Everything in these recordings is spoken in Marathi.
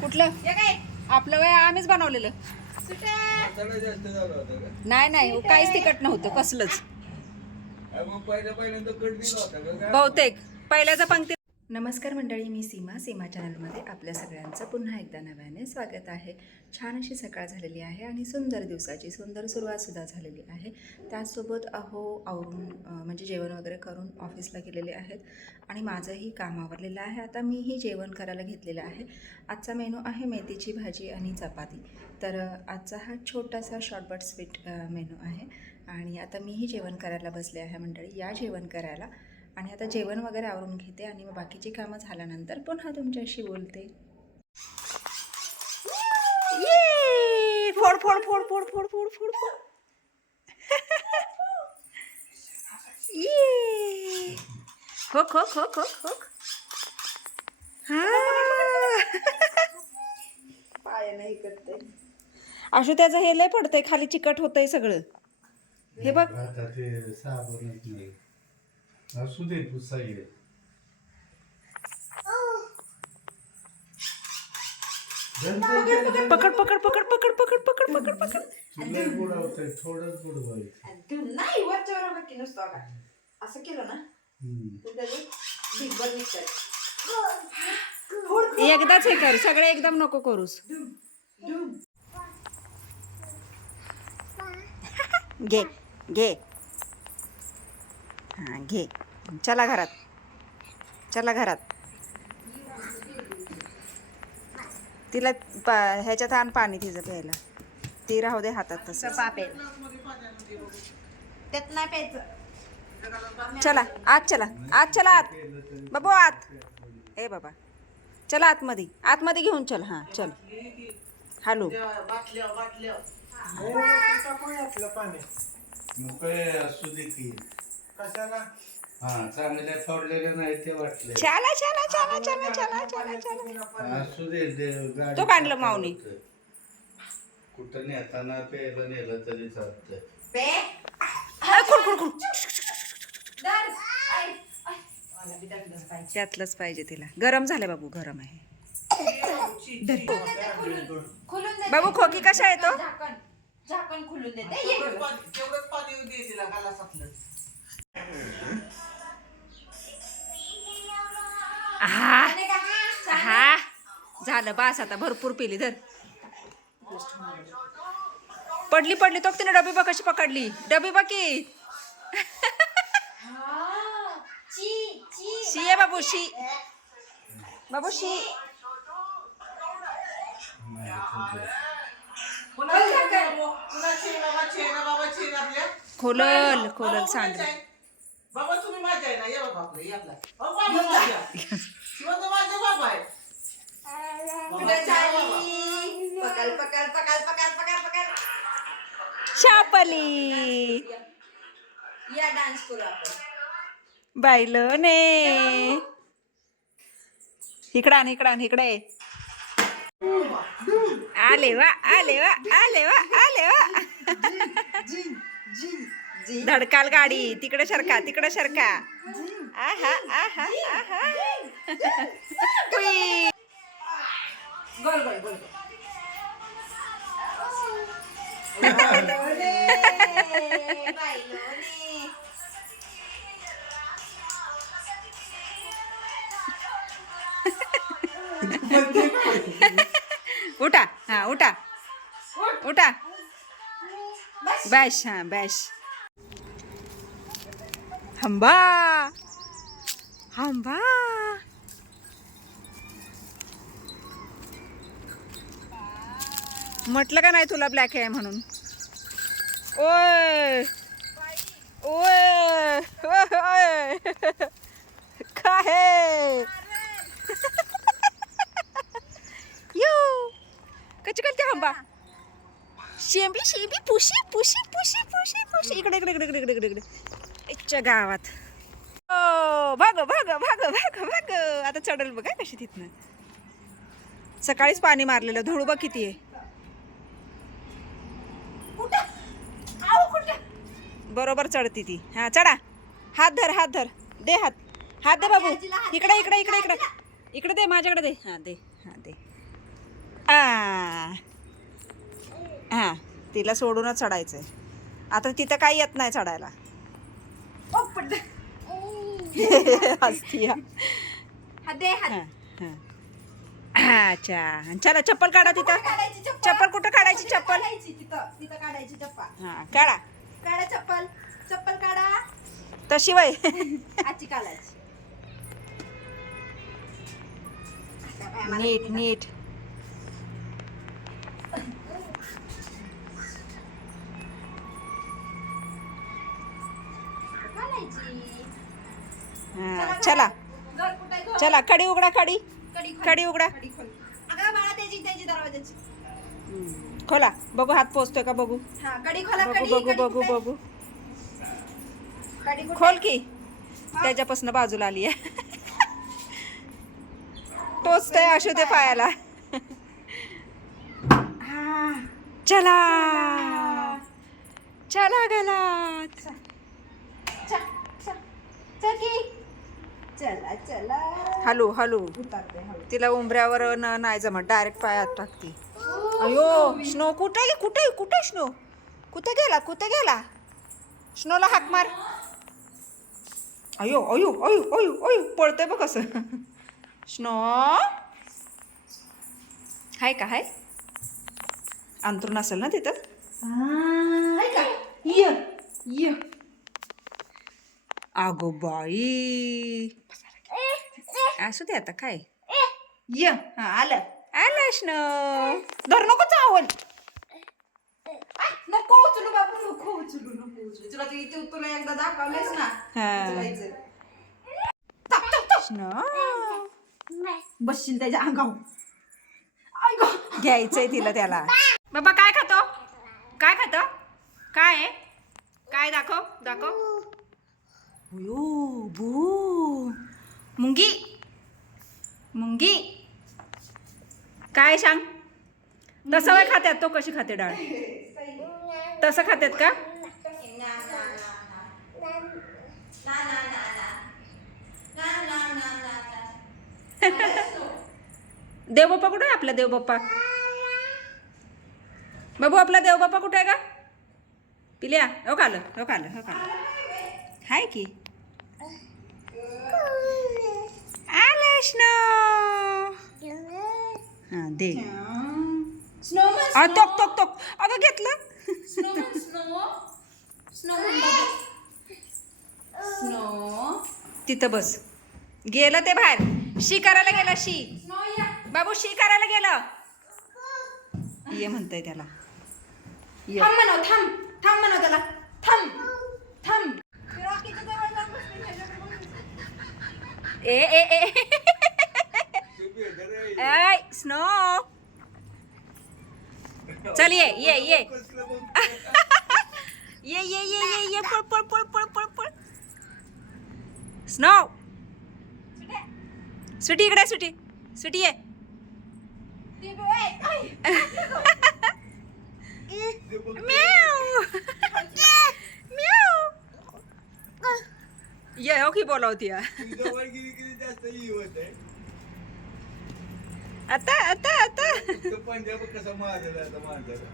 कुठलं आपलं वय आम्हीच बनवलेलं. नाही नाही काहीच तिखट नव्हतं कसलंच. बहुतेक पहिल्याचा पंक्ती. नमस्कार मंडळी, मी सीमा चॅनलमध्ये आपल्या सगळ्यांचं पुन्हा एकदा नव्याने स्वागत आहे. छान अशी सकाळ झालेली आहे आणि सुंदर दिवसाची सुंदर सुरुवातसुद्धा झालेली आहे. त्याचसोबत आवरून म्हणजे जेवण वगैरे करून ऑफिसला गेलेले आहेत आणि माझंही काम आवरलेलं आहे. आता मीही जेवण करायला घेतलेलं आहे. आजचा मेनू आहे मेथीची भाजी आणि चपाती. तर आजचा हा छोटासा शॉर्ट बट स्वीट मेनू आहे आणि आता मीही जेवण करायला बसले आहे मंडळी. या जेवण करायला आणि आता जेवण वगैरे आवरून घेते आणि मग बाकीची कामं झाल्यानंतर पुन्हा तुमच्याशी बोलते. ये फोड फोड फोड फोड फोड फोड फोड फोड. ये होक होक होक होक होक. पाय नाही करते अशो, त्याचं हे लय पडतंय खाली, चिकट होतंय सगळं. हे बघ असू दे पुसा ये. पकड पकड पकड पकड पकड पकड पकड पकड. तुला गोड होतंय, थोडंच गोड व्हायचं. नाही वरच्यावर बाकी नसतो का असं केलं ना एकदाच हे कर, सगळे एकदम नको करूस. घे घे हां घे. चला घरात, चला घरात. तिला ह्याच्यात आण पाणी तिचं प्यायला. ती राहू दे हातात तसं. त्यात नाही प्यायचं. चला आत, चला आत, चला आत बाबू आत. ए बाबा चला आतमध्ये, आतमध्ये घेऊन चल. हां चल हॅलो. असू दे की कशाला. हा चांगल्या फोडलेले नाही ते वाटले. चला चला चला चला चला चला चला. असू दे. तो काढलं माऊनी. कुठं नेताना प्यायला नेलं तरी चालतंय. त्यातलंच पाहिजे तिला. गरम झालं बाबू, गरम आहे. बाबू खोकी कशा आहे तो? झाकण खुलून देते. हा हा झालं बास, आता भरपूर पिली. धर. पडली पडली तो तिने. डबी बघ कशी पकडली. डबी बघ की. शी आहे बाबू, शी बाबू, शी. खोलल खोलल सांड. बाबा तुम्ही माझ्या आहे ना, ये बाबा आपलं, ये आपला. बाबा माझ्या शिवंत माझ्या बाबा आहे. पकड पकड पकड पकड पकड पकड. शापली या डान्स करू आपण. बायलोने इकडं आण, इकडं आण, इकडे. आले वा आले वा आले वा आले वा. धडकाल गाडी. तिकडे सरका, तिकडे सरका. आहा आहा आहा. गोल गोल गोल. उठा, हा उठा उठा. बॅश, हा बॅश. हंबा हंबा. म्हटलं का नाही तुला ब्लॅक आहे म्हणून. ओय ओय ओय काय यो कशी करते हंबा. शेंबी शेंबी पुशी पुशी पुशी पुशी पुशी. इकडे इकडे इकडे इकडे इकडे इकडे. इच्छा गावात. ओ भाग भाग भाग भाग भाग. आता चढल बघा कशी तिथनं. सकाळीच पाणी मारलेलं. धूळ बघ किती आहे. बरोबर चढती ती. हा चढा. हात धर, हात धर. दे हात, हात दे बाबू. इकडे इकडे इकडे इकडे इकडे दे माझ्याकडे दे. हां दे. हां दे. हां तिला सोडूनच चढायचंय. आता तिथं काही येत नाही चढायला. हसती. अच्छा चला चप्पल काढा तिथं. चप्पल कुठं काढायची? चप्पल तिथं काढायची चप्पल. हां काढा. काढा चप्पल. चप्पल काढा. तशी वय. आजची काढायची. नीट नीट. हां चला चला. कडी उघडा. कडी कडी उघडा. अगं बाळा त्याची दरवाजाची. खोला बघू. हात पोचतोय का बघू. हा कडी खोला. बघू कडी बघू कडी बघू कुठे? बघू. कडी कुठे? खोल की. त्याच्यापासून बाजूला आली आहे. टोचतंय असू दे पायाला. चला चला गलात. चला चला. हलू हलू. उतारते हळू. तिला उंबऱ्यावर नाही जमत. डायरेक्ट पायात टाकती. अयो स्नो कुठे कुठे कुठे स्नो? कुठे गेला? कुठे गेला? स्नोला हाक मार. अयो अयो अयो अयो अयो पळतंय बघ कसं. स्नो हाय का? हाय अंतरून असेल ना तिथं. अगो बाई. असू दे आता काय. आलं. आला स्नो. धर नको चावल. नको उचलू बाबू. नको उचलू. तुला तुला एकदा दाखवलंयस ना. हा. उचलायचं. स्नो बसशील त्याच्या अंगावर. घ्यायचंय तिला त्याला. बाबा काय खातो? काय खातो? काय आहे? काय दाखव दाखव. अयो भू. मुंगी मुंगी. काय सांग. तसं वय खात्यात. तो कशी खाते डाळ? तसं खात्यात का? देवबाप्पा कुठे आहे? आपला देवबाप्पा. बाबू आपला देवबाप्पा कुठे आहे का? पिल्या हो कालं हो कालं हो कालं. हाय की. आलं स्नो. हां दे. तोक तोक तोक. अगं घेतलं. तिथं बस. गेलं ते बाहेर. शी करायला गेला. शी बाबू शी करायला गेलं. ये म्हणतंय त्याला. थांब म्हणव. थांब म्हणव त्याला. थांब. ए ऐ स्नो. चल ये ये ये. ये ये ये ये ये. पळ पळ पळ पळ पळ पळ. स्नो. स्वीटी इकडे. स्वीटी स्वीटी ये. म्याऊ म्याऊ. ये हो की बोलावती. आता आता आता. पंजाब कसा मारला आता माणसाला.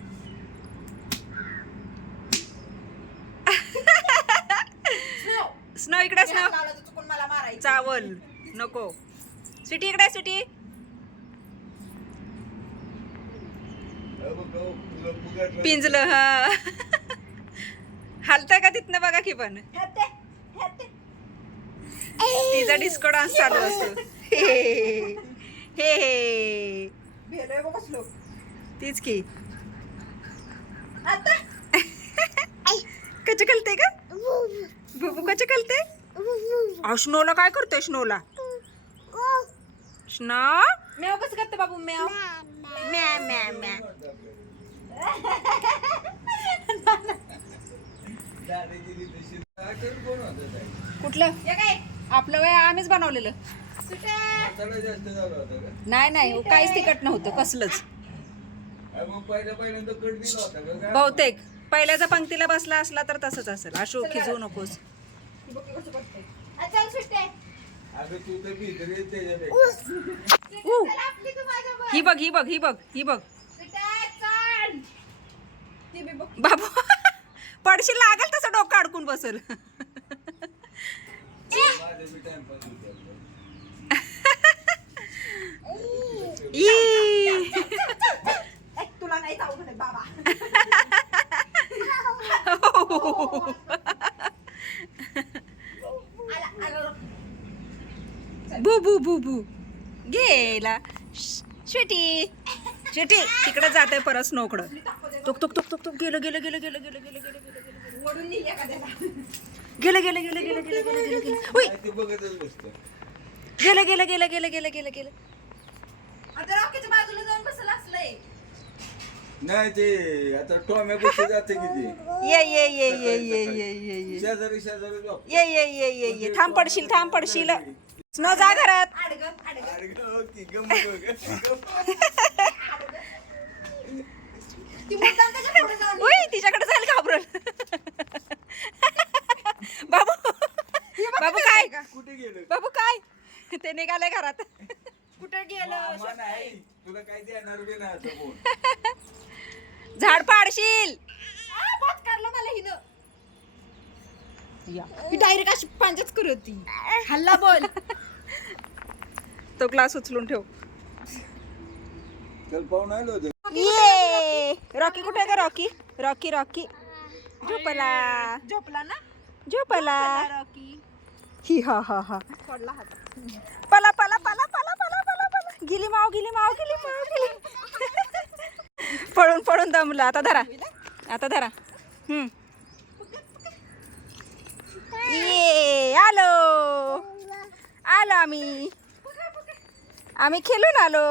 स्नो इकडे. स्नो चुकून मला मारायचं. चावल नको. स्वीटी इकडे. स्वीटी पिंजलं. हा हालतंय का तिथनं बघा की. पण तिचा डिस्को डान्स चालू असतो. हे हे भेलोय बघ कसलो. तीच की. आता कच कलते का? बुबू कच कलते. स्नोला काय करतोय? स्नोला स्नो म्याव कसं करतो बाबू? म्याव म्या म्या म्या. कुठलं? हे काय? आपलं वय आम्हीच बनवलेलं. नाही नाही काहीच तिखट नव्हतं कसलंच. बहुतेक पहिल्याचा पंक्तीला बसला असला तर तसंच असेल. अशोक खिजवू नकोस. चल सुट्टे. अगं तू तर भीतर येत त्याच्यापेक्षा ही बघ ही बघ ही बघ ही बघ ते बी बघ. बाबू पडशील लागल तसं डोकं अडकून बसल माझं बी टाइमपास होते ई. तुला नाही जाऊ म्हणे बाबा. बू बू बू बू गेला शेटी शेटी तिकडे जाते परत स्नोकडं तुक तुक तुक तुक तुक गेलं गेलं गेलं गेलं गेलं गेलं गेलं गेलं ओढून नेली एखाद्याला. गेलं गेलं गेलं गेलं गेलं गेलं गेलं गेलं उई ते बघतच बसतं गेलं गेलं गेलं गेलं गेलं गेलं गेलं आता रॉकीच्या बाजूला जाऊन बसलं असलंय. नाही ते आता टॉम्या बसते जाते किती ये ये ये ये ये ये ये ये शेजारी शेजारी जाऊ ये ये ये ये ये थांब पडशील स्नो जा घरात आडगं आडगं. अरे गं, की गंमत बघ. ती मुद्दाम त्याच्या पुढे जाऊन उई तिच्याकडे जाईल घाबरल बाबू बाबू काय कुठे गेलं बाबू काय ते निघाले घरात कुठे गेलं. मामा नाही तुला काय देणार बी नाही असं कोण झाड पाडशील बहुत करलं मला हिनं. ही डायरेक्ट अशी पांजच करत होती. हल्ला बोल. तो ग्लास उचलून ठेव चल पाहून आलो होतो ये रॉकी कुठे का रॉकी रॉकी रॉकी झोपला झोपला ना झोपला रॉकी. ही हा हा हा पडला हात. पला पला पला पला पला पला पला गिली माव गिली माव गिली माव गिली पळून पळून दमला आता धरा ये आलो आम्ही खेळून आलो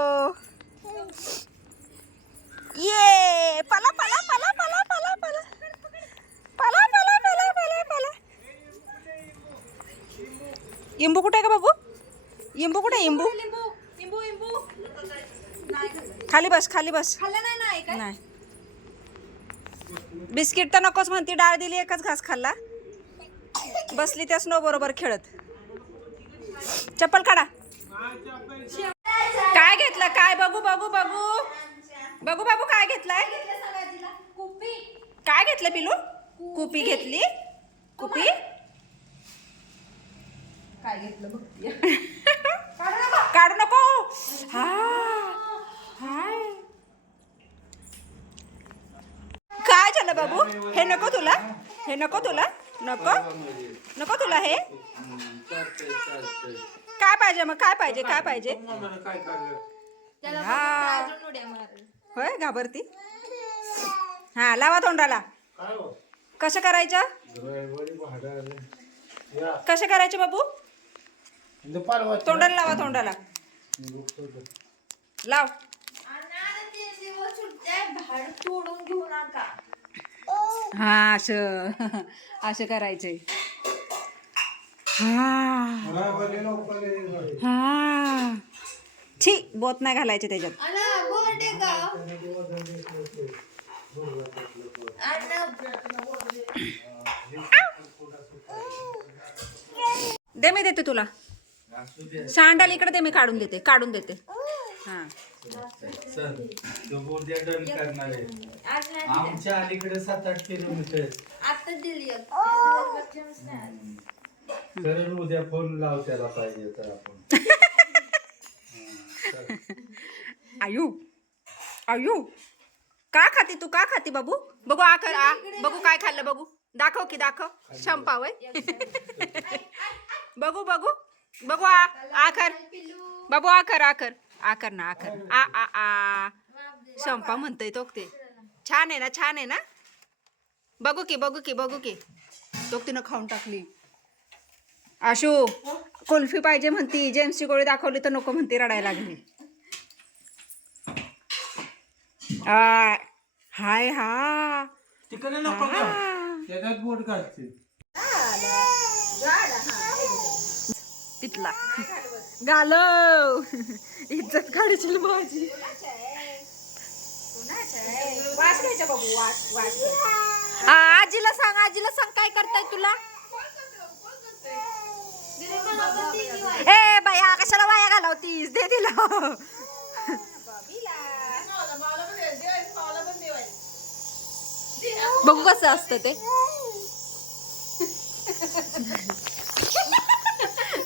ये पला पला पला पला पला पला पला पला पला पला पला इंबू कुठे आहे का बाबू इंबू कुठे आहे? इंबू लिंबू लिंबू लिंबू. नाही खाल्लं. खाली बस खाल्लं नाही ना काय. नाही बिस्किट तर नकोच म्हणती डाळ दिली एकच घास खाल्ला बसली त्या स्नो बरोबर खेळत चप्पल काढा काय घेतलं काय बघू बघू बघू बघू बाबू काय घेतलंय कुपी. काय घेतलं पिलू कुपी घेतली कुपी काय घेतलं बघ. काढू नको हा हाय काय झालं बाबू हे नको तुला नको तुला हे चालतंय काय पाहिजे मग काय पाहिजे काय काढलं त्याला हा. अजून उड्या मारल्या. होय घाबरती हा लावा तोंडाला काय हो कसं करायचं ड्रायव्हर भाडं आलं या कसं करायचं बाबू परवा तोंडाला लावा तोंडाला लाव आणि 3 दिवस सुट्ट्या भाड तोडून घेऊ नका. हा असं करायचंय हा छी बोत नाही घालायचे त्याच्यात आणि बोर्डे का दे मी देते तुला सांडाल इकडे दे मी काढून देते हा चल तो उद्या डन करणार आहे आज नाही आमच्या अलीकडे 7-8 किलोमीटर आता दिली तर उद्या फोन लाव त्याला पाहिजे तर आपण आयु का खाती तू का खाती बाबू बघू बघू काय खाल्लं बघू दाखव शंपावय बघू आखर बाबू आखर ना आ शंपा म्हणतोय तो ते छान आहे ना बघू की तो तिनं खाऊन टाकली आशू कुल्फी पाहिजे म्हणती जेम्सची गोळी दाखवली तर नको म्हणती रडायला लागली हाय हा तिकडे नको का त्याच्यात बोट घालते तिथला गालो इज्जत काढायची माझी वास घ्यायचा बाबू वास आजीला सांग काय करताय तुला ए बाया कशाला वाया घालवतीस दे दिला मला पण द्यायचं, मला पण देवायचं. बघू कसं असतं ते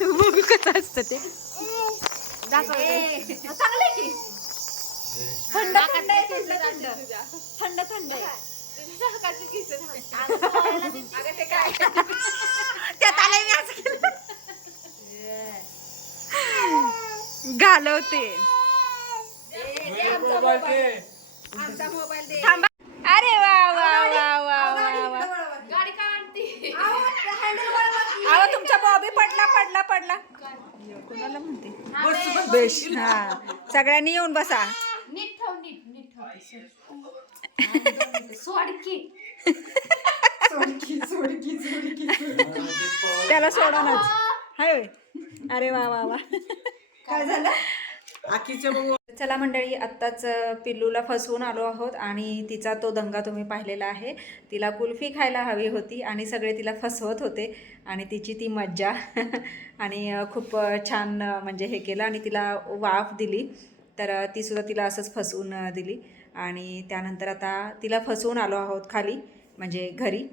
बघू कसं असतं ते चांगलं की थंड थंड आहे थंड थंड थंड थंड आहे अगं ते काय त्यात आलंय मी असं केलं. घालवते आमचा मोबाईल दे थांबा. अरे वा वा वा वा वा वा गाडी का आणती अहो तुमचा बॉबी पडला पडला पडला कोणाला म्हणते बेश हा सगळ्यांनी येऊन बसा नीट ठेव नीट ठेव सोडकी त्याला सोडवणच हाय होय. अरे वा वा वा काय झालं आखीच्या बघू. चला मंडळी आत्ताच पिल्लूला फसवून आलो आहोत आणि तिचा तो दंगा तुम्ही पाहिलेला आहे. तिला कुल्फी खायला हवी होती आणि सगळे तिला फसवत होते आणि तिची ती मज्जा आणि खूप छान म्हणजे हे केलं आणि तिला वाफ दिली तर तीसुद्धा तिला असंच फसवून दिली आणि त्यानंतर आता तिला फसवून आलो आहोत खाली म्हणजे घरी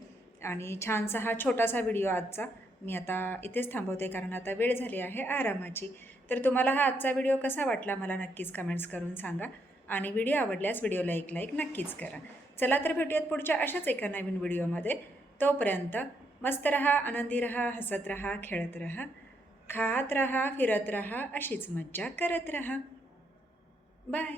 आणि छानसा हा छोटासा व्हिडिओ आजचा मी आता इथेच थांबवते कारण आता वेळ झाली आहे आरामाची. तर तुम्हाला हा आजचा व्हिडिओ कसा वाटला मला नक्कीच कमेंट्स करून सांगा आणि व्हिडिओ आवडल्यास व्हिडिओला एक लाईक नक्कीच करा. चला तर भेटूयात पुढच्या अशाच एका नवीन व्हिडिओमध्ये. तोपर्यंत मस्त रहा, आनंदी रहा, हसत रहा, खेळत रहा, खात रहा, फिरत रहा, अशीच मज्जा करत रहा. बाय.